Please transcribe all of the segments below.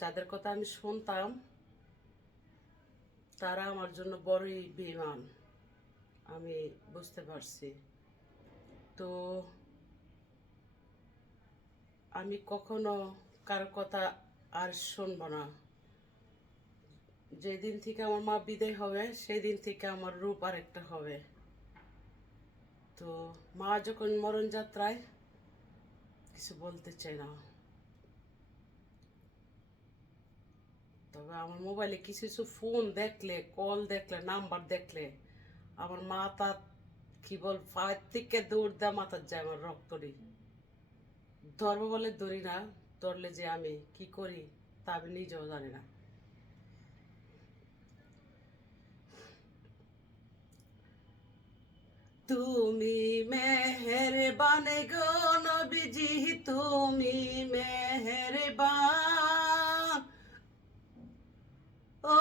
যাদের কথা আমি শুনতাম, তারা আমার জন্য বড়ই বেমান আমি বুঝতে পারছি। তো আমি কখনো কারও কথা আর শুনব না। যেদিন থেকে আমার মা বিদায় হবে সেই দিন থেকে আমার রূপ আরেকটা হবে। তো মা যখন মরণ যাত্রায় কিছু বলতে চাই না। তবে আমার মোবাইলে কিছু কিছু ফোন দেখলে কল দেখলে নাম্বার দেখলে, আমার মাথা কি বল ফায়ের থেকে দৌড় দেওয়া মাথার যায় আমার রক্তরি ধরবো বলে ধরি না, ধরলে যে আমি কি করি তা আমি নিজেও জানি না। তুমি মেহেরবান গো নবীজি, তুমি মেহেরবান ও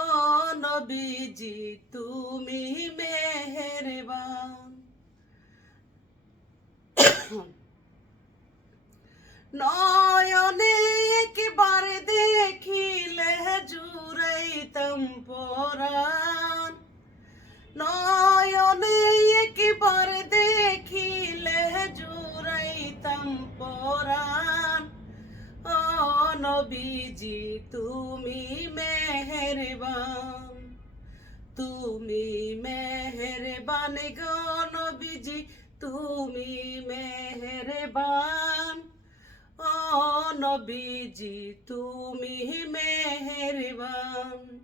নবীজি তুমি মেহেরবান। নয়নে একবার দেখিলে জুড়াইতাম পরাণ। নয়নে একবার দেখিলে জুড়াইতাম পরাণ। ও নবীজি, তুমি মেহেরবান। তুমি মেহেরবান গো নবীজি, তুমি মেহেরবান। ও নবীজি, তুমি মেহেরবান।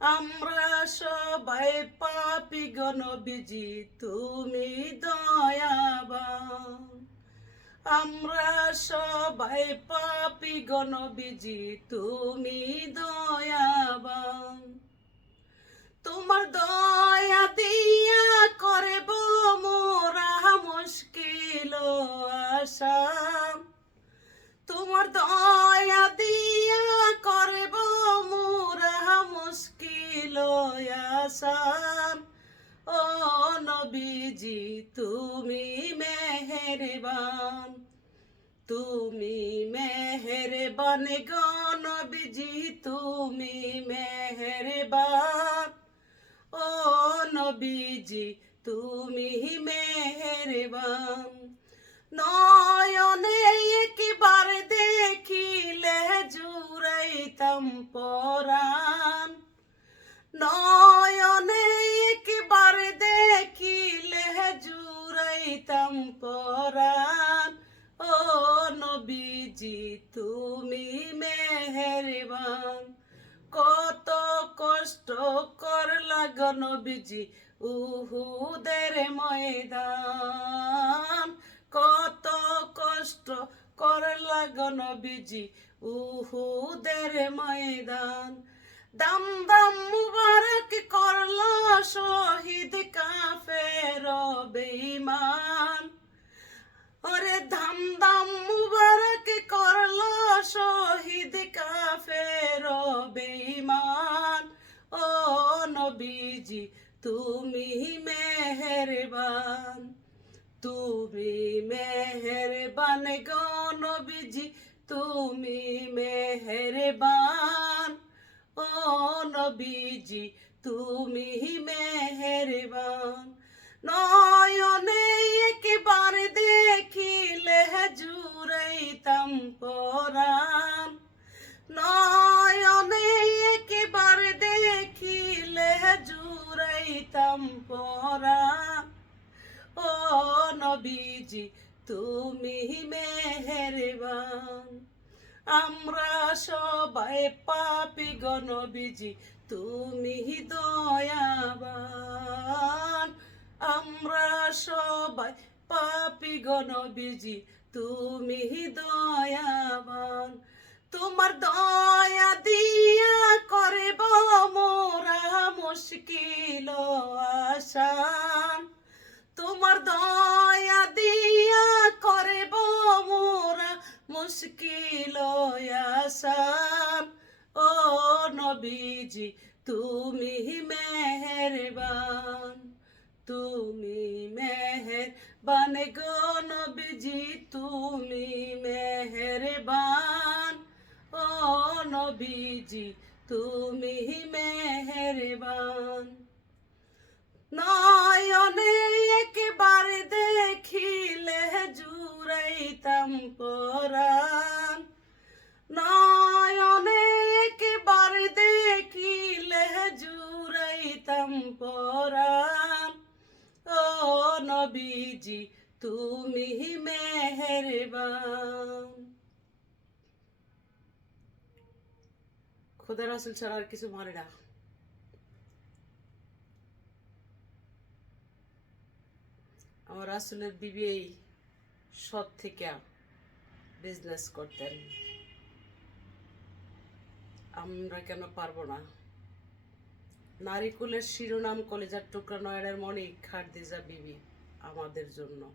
আমরা সবাই পাপি গণবিজি তুমি দয়াবান। আমরা সবাই পাপি গণবিজি তুমি দয়াবান। তুমি মেহেরবান তুমি মেহেরবান গো নবীজি, তুমি মেহেরবান। ও নবীজি, তুমি মেহেরবান। নয়নে একবার দেখিলে জুড়াইতাম পরাণ। নয়নে মেহেরবান কত কষ্ট কর করলা গনবীজি উহুদের ময়দান। কত কষ্ট কর করলা গনবীজি উহুদের ময়দান। দাম দাম মুবারক করলা শহীদ কাফের বেঈমান। ওরে ধাম দাম মুবারক শহীদ কাফের বেঈমান ও নবীজি, তুমি মেহেরবান। তুমি মেহেরবান গো নবীজি, তুমি মেহেরবান। ও নবীজি, তুমি মেহেরবান। নয়নে একবার দেখিলে জুড়াইতাম পরাণ। নয়নে একবার দেখিলে জুড়াইতাম পরাণ। ও নবীজি, তুমি মেহেরবান। আমরা সবাই পাপি গণবিজি তুমি দয়াবান। আমরা সবাই পাপি গণবিজি তুমি দয়াবান, তোমার দয়া দিয়া করব মোরা মুশকিল আসান। তোমার দয়া দিয়া করব মোরা মুশকিল আসান। ও নবীজি, তুমি মেহেরবান। তুমি মেহেরবান গো নবীজি, তুমি মেহেরবান। ও নবীজি, তুমি মেহেরবান। নয়নে একবার দেখিলে জুড়াইতাম পরাণ। নবীজি, তুমি মেহেরবান। খোদা রাসুল ছাড়া আর কিছু মনে না। আমার রাসুলের বিবি এই সৎ থেকে বিজনেস করতেন। আমরা কেন পারব না? নারিকুলের শিরোনাম কলেজার টুকরা নয়নের মণি খারদিজা বিবি। আমাদের জন্য।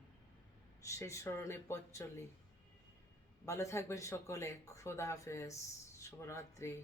সেই স্মরণে পথ চলি। ভালো থাকবেন সকলে। খোদা হাফেজ। শুভরাত্রি।